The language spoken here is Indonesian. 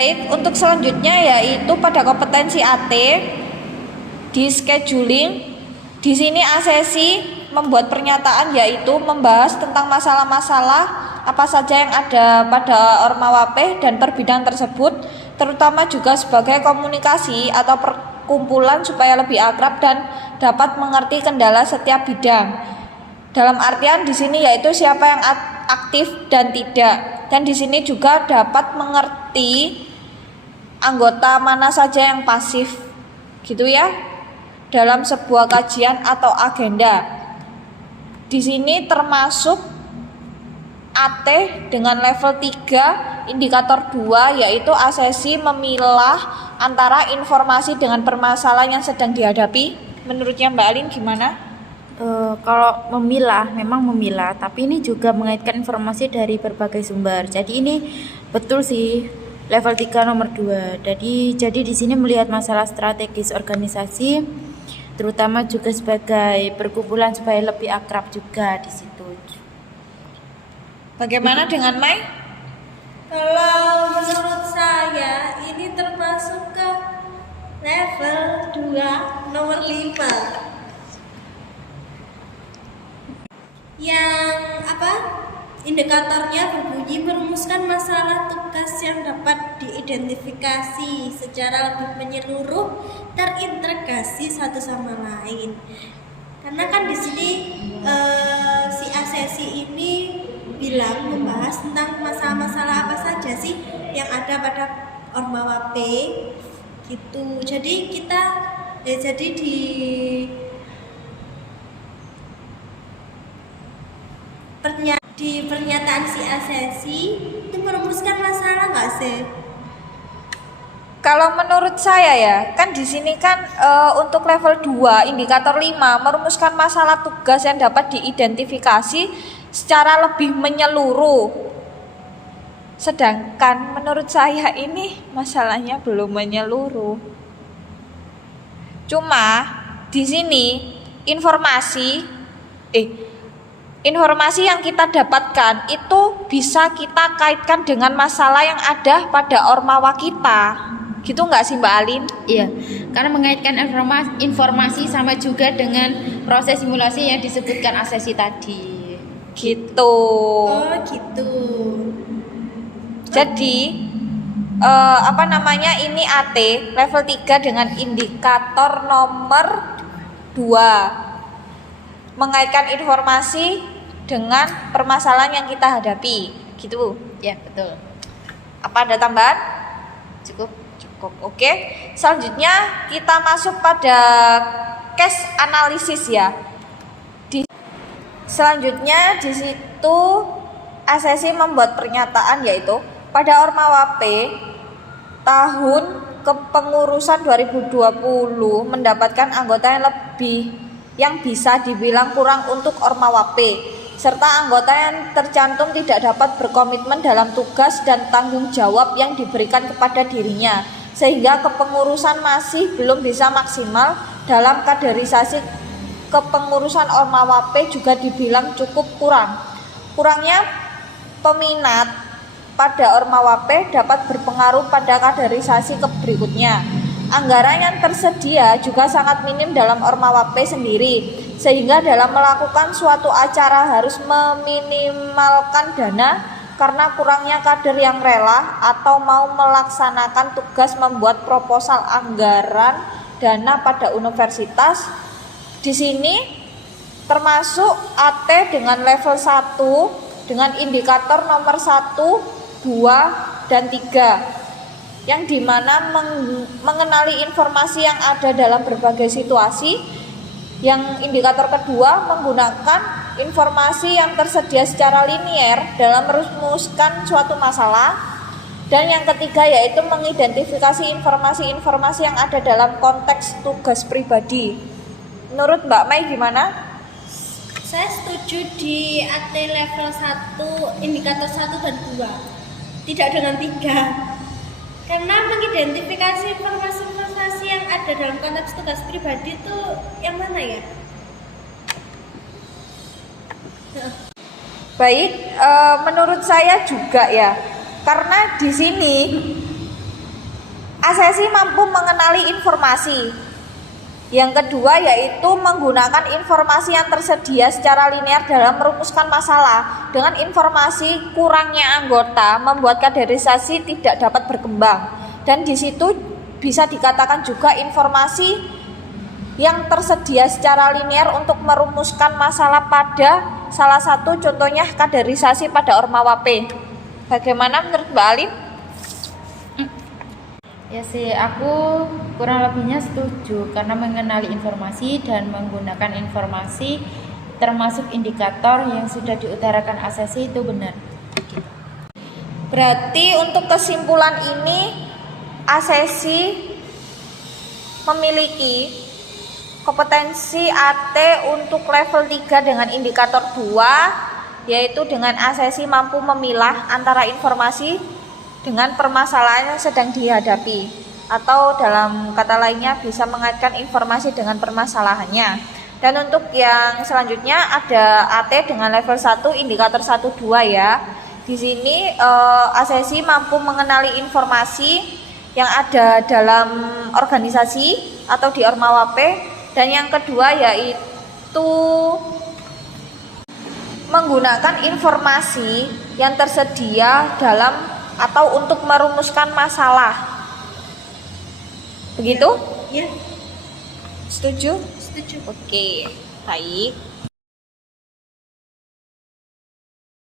Baik, untuk selanjutnya yaitu pada kompetensi AT di scheduling. Di sini asesi membuat pernyataan, yaitu membahas tentang masalah-masalah apa saja yang ada pada Ormawape dan per bidang tersebut, terutama juga sebagai komunikasi atau perkumpulan supaya lebih akrab dan dapat mengerti kendala setiap bidang. Dalam artian di sini yaitu siapa yang aktif dan tidak. Dan di sini juga dapat mengerti anggota mana saja yang pasif, gitu ya, dalam sebuah kajian atau agenda. Di sini termasuk AT dengan level 3, indikator 2, yaitu asesi memilah antara informasi dengan permasalahan yang sedang dihadapi. Menurutnya Mbak Alin gimana? Kalau memang memilah, tapi ini juga mengaitkan informasi dari berbagai sumber. Jadi ini betul sih level 3 nomor 2. Jadi di sini melihat masalah strategis organisasi, terutama juga sebagai perkumpulan supaya lebih akrab juga di situ. Bagaimana dengan Mai? Kalau menurut saya ini termasuk ke level 2 nomor 5. Yang indikatornya berbunyi merumuskan masalah tugas yang dapat diidentifikasi secara lebih menyeluruh, terintegrasi satu sama lain. Karena kan di sini si asesi ini bilang membahas tentang masalah-masalah apa saja sih yang ada pada Ormawape gitu. Jadi di pernyataan si asesi itu merumuskan masalah nggak sih? Kalau menurut saya ya, kan di sini kan untuk level 2 indikator 5 merumuskan masalah tugas yang dapat diidentifikasi secara lebih menyeluruh. Sedangkan menurut saya ini masalahnya belum menyeluruh. Cuma di sini informasi yang kita dapatkan itu bisa kita kaitkan dengan masalah yang ada pada Ormawa kita. Gitu nggak sih Mbak Alin? Iya, karena mengaitkan informasi sama juga dengan proses simulasi yang disebutkan asesi tadi. Gitu. Oh gitu. Jadi ini AT level 3 dengan indikator nomor 2, mengaitkan informasi dengan permasalahan yang kita hadapi, gitu. Ya, betul. Apa ada tambahan? Cukup. Oke. Selanjutnya kita masuk pada case analisis ya. Selanjutnya di situ asesi membuat pernyataan, yaitu pada Ormawape tahun kepengurusan 2020 mendapatkan anggota yang bisa dibilang kurang untuk Ormawape, serta anggota yang tercantum tidak dapat berkomitmen dalam tugas dan tanggung jawab yang diberikan kepada dirinya, sehingga kepengurusan masih belum bisa maksimal. Dalam kaderisasi kepengurusan Ormawape juga dibilang cukup kurang. Kurangnya peminat pada Ormawape dapat berpengaruh pada kaderisasi berikutnya. Anggaran yang tersedia juga sangat minim dalam Ormawape sendiri, sehingga dalam melakukan suatu acara harus meminimalkan dana karena kurangnya kader yang rela atau mau melaksanakan tugas membuat proposal anggaran dana pada universitas. Di sini termasuk AT dengan level 1 dengan indikator nomor 1, 2, dan 3, yang dimana mengenali informasi yang ada dalam berbagai situasi. Yang indikator kedua menggunakan informasi yang tersedia secara linier dalam merumuskan suatu masalah. Dan yang ketiga yaitu mengidentifikasi informasi-informasi yang ada dalam konteks tugas pribadi. Menurut Mbak Mai gimana? Saya setuju di AT level 1, indikator 1 dan 2, tidak dengan 3. Karena mengidentifikasi informasi yang ada dalam konteks tugas pribadi itu yang mana ya? Baik, menurut saya juga ya, karena di sini Asesi mampu mengenali informasi. Yang kedua yaitu menggunakan informasi yang tersedia secara linear dalam merumuskan masalah. Dengan informasi kurangnya anggota membuat kaderisasi tidak dapat berkembang. Dan di situ bisa dikatakan juga informasi yang tersedia secara linear untuk merumuskan masalah pada salah satu contohnya kaderisasi pada Ormawa P. Bagaimana menurut Mbak Alim? Ya sih, aku kurang lebihnya setuju karena mengenali informasi dan menggunakan informasi termasuk indikator yang sudah diutarakan asesi itu benar. Berarti untuk kesimpulan ini asesi memiliki kompetensi AT untuk level 3 dengan indikator 2 yaitu dengan asesi mampu memilah antara informasi dengan permasalahan yang sedang dihadapi atau dalam kata lainnya bisa mengaitkan informasi dengan permasalahannya. Dan untuk yang selanjutnya ada AT dengan level 1 indikator 1 2 ya. Di sini asesi mampu mengenali informasi yang ada dalam organisasi atau di Ormawa P. Dan yang kedua yaitu menggunakan informasi yang tersedia dalam atau untuk merumuskan masalah. Begitu? Ya, Setuju? setuju. Oke, baik.